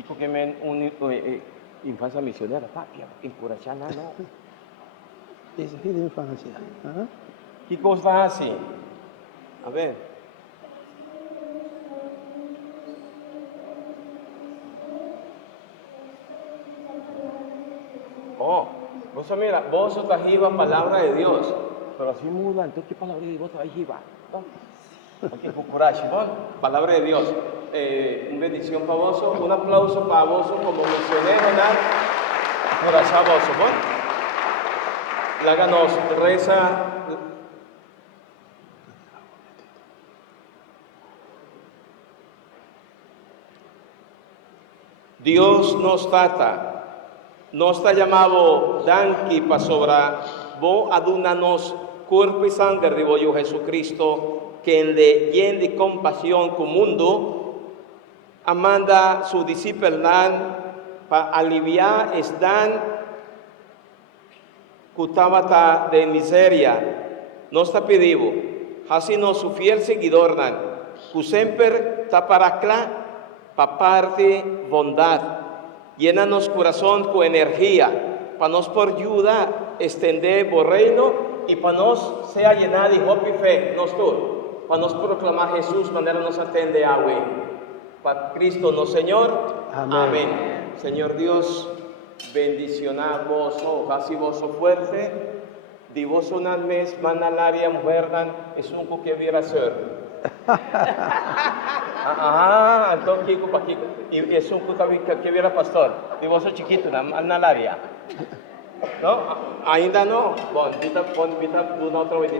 Kiko que men infancia misionera, papi, encorajar no. Esse aqui de infância. Hã? Kiko faz assim. A ver. Oh, vos mira, vos sos arriba palabra de Dios. Pero así muda, entonces ¿qué palabra de Dios ahí va? Ok, cucurachi, ¿no? Palabra de Dios. Una bendición para vos, un aplauso para vos como misionero, ¿verdad? Por allá vos, ¿no? Láganos, reza. Dios nos trata, nos está llamado danki para sobra, vos adunanos cuerpo y sangre de vos, Jesucristo, que en le llene de compasión con mundo, amanda su discípulo para aliviar están cutabata de miseria, nos está pedido, así nos su fiel seguidor, que siempre está para acá, para parte bondad, llénanos corazón con energía, para nos por ayuda extender el reino y para nos sea llenada de hope y fe, nos tú, para nos proclamar Jesús, manera nos atende a para Cristo, no Señor. Amén. Amén. Señor Dios, bendicionamos, así vos fuerte, de vos una mes, manalaria, mujer, es un que viera ser. Entonces Kiko para Kiko. Y es un que viera pastor. De vos chiquito, manalaria. ¿No? Ainda no. Bom, vita, una otra vez.